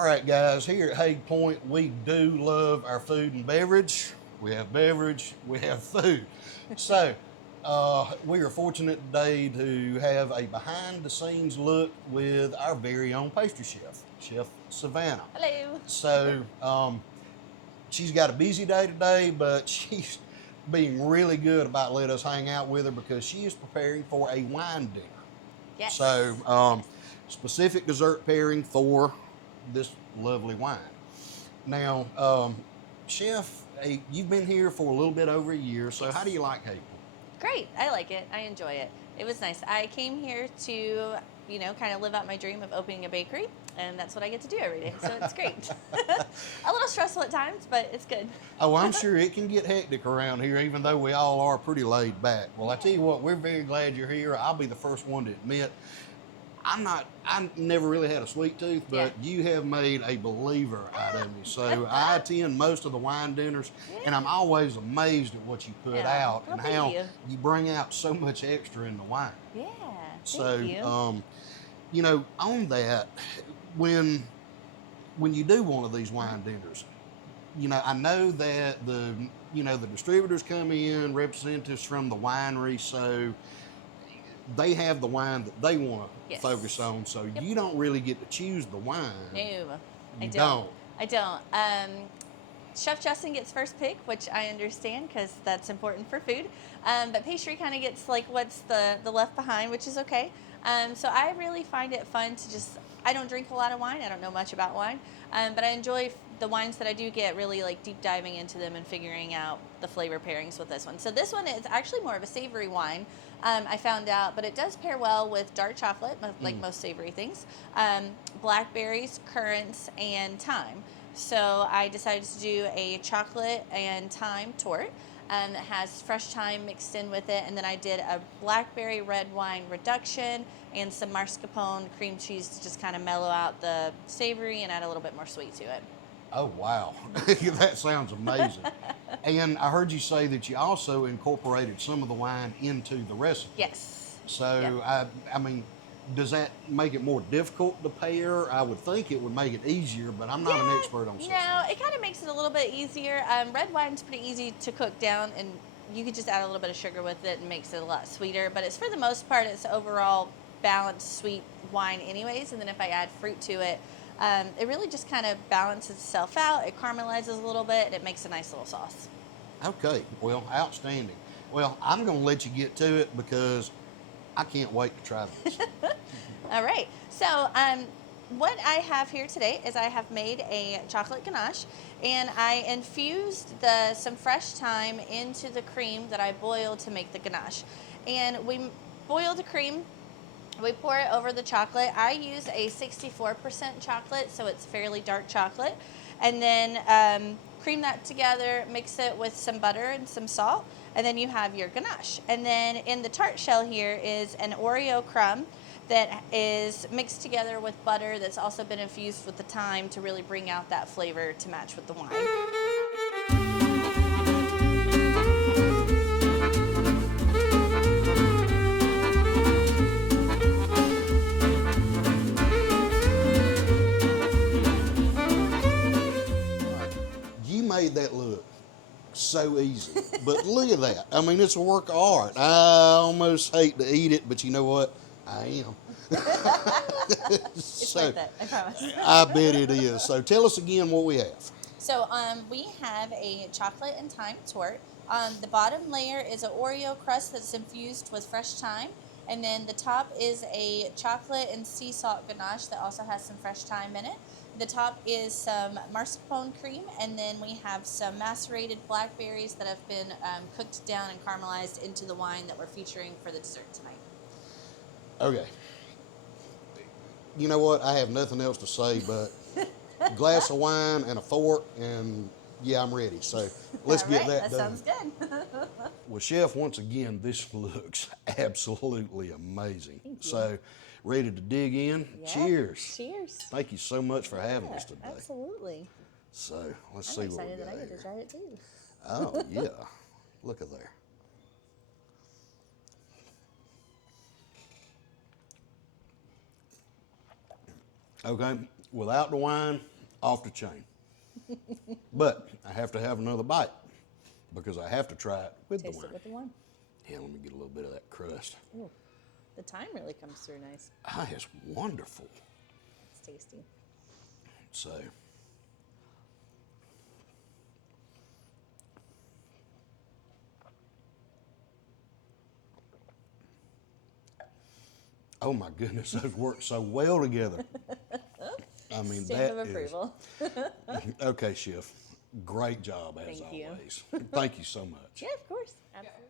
All right, guys, here at Haig Point, we do love our food and beverage. We have beverage, we have food. So, we are fortunate today to have a behind the scenes look with our very own pastry chef, Chef Savannah. Hello. So, she's got a busy day today, but she's being really good about letting us hang out with her because she is preparing for a wine dinner. Yes. So, specific dessert pairing for this lovely wine. Now, Chef, you've been here for a little bit over a year, so how do you like Haig? Great. I like it. I enjoy it. It was nice. I came here to, kind of live out my dream of opening a bakery, and that's what I get to do every day. So it's great. A little stressful at times, but it's good. Oh, I'm sure it can get hectic around here, even though we all are pretty laid back. Well, I tell you what, we're very glad you're here. I'll be the first one to admit, I never really had a sweet tooth, but you have made a believer out of me. So I attend most of the wine dinners, and I'm always amazed at what you put out and how you bring out so much extra in the wine. Yeah. So, thank you. On that, when you do one of these wine dinners, I know that the distributors come in, representatives from the winery, so they have the wine that they want to focus on. So you don't really get to choose the wine. No, I don't. I don't. Chef Justin gets first pick, which I understand because that's important for food. But pastry kind of gets like what's the left behind, which is okay. So I really find it fun to I don't drink a lot of wine. I don't know much about wine. But I enjoy the wines that I do get, really like deep diving into them and figuring out the flavor pairings with this one. So this one is actually more of a savory wine, I found out, but it does pair well with dark chocolate, like most savory things, blackberries, currants, and thyme. So I decided to do a chocolate and thyme torte that has fresh thyme mixed in with it, and then I did a blackberry red wine reduction and some mascarpone cream cheese to just kind of mellow out the savory and add a little bit more sweet to it. Oh, wow. That sounds amazing. And I heard you say that you also incorporated some of the wine into the recipe. Yes. So, I mean, does that make it more difficult to pair? I would think it would make it easier, but I'm not an expert on such No, things. it kind of makes it a little bit easier. Red wine's pretty easy to cook down, and you could just add a little bit of sugar with it and makes it a lot sweeter. But it's for the most part, it's overall balanced sweet wine anyways. And then if I add fruit to it, it really just kind of balances itself out. It caramelizes a little bit, and it makes a nice little sauce. Okay, well, outstanding. Well, I'm going to let you get to it because I can't wait to try this. All right. So what I have here today is I have made a chocolate ganache, and I infused some fresh thyme into the cream that I boiled to make the ganache. And we boil the cream. We pour it over the chocolate. I use a 64% chocolate, so it's fairly dark chocolate. And then cream that together, mix it with some butter and some salt, and then you have your ganache. And then in the tart shell here is an Oreo crumb that is mixed together with butter that's also been infused with the thyme to really bring out that flavor to match with the wine. You made that look so easy, but look at that. I mean, it's a work of art. I almost hate to eat it, but you know what? I am. It's worth it, I promise. I bet it is. So tell us again what we have. So we have a chocolate and thyme torte. The bottom layer is an Oreo crust that's infused with fresh thyme. And then the top is a chocolate and sea salt ganache that also has some fresh thyme in it. The top is some mascarpone cream, and then we have some macerated blackberries that have been cooked down and caramelized into the wine that we're featuring for the dessert tonight. Okay. You know what? I have nothing else to say but a glass of wine and a fork, and yeah, I'm ready. So let's get that done. That sounds good. Well, Chef, once again, this looks absolutely amazing. Thank you. So, ready to dig in? Yeah. Cheers. Cheers. Thank you so much for having us today. Absolutely. So, let's I'm see what we excited got that I get here. to try it too. Oh, yeah. Look at there. Okay. Without the wine, off the chain. But I have to have another bite because I have to try it with Taste the wine. it with the wine. Yeah, let me get a little bit of that crust. Ooh, the thyme really comes through nice. Ah, it's wonderful. It's tasty. So, oh my goodness, those work so well together. I mean, Stamp of that is approval. okay, Chef. Great job as Thank you. always. Thank you so much. Yeah, of course. Absolutely.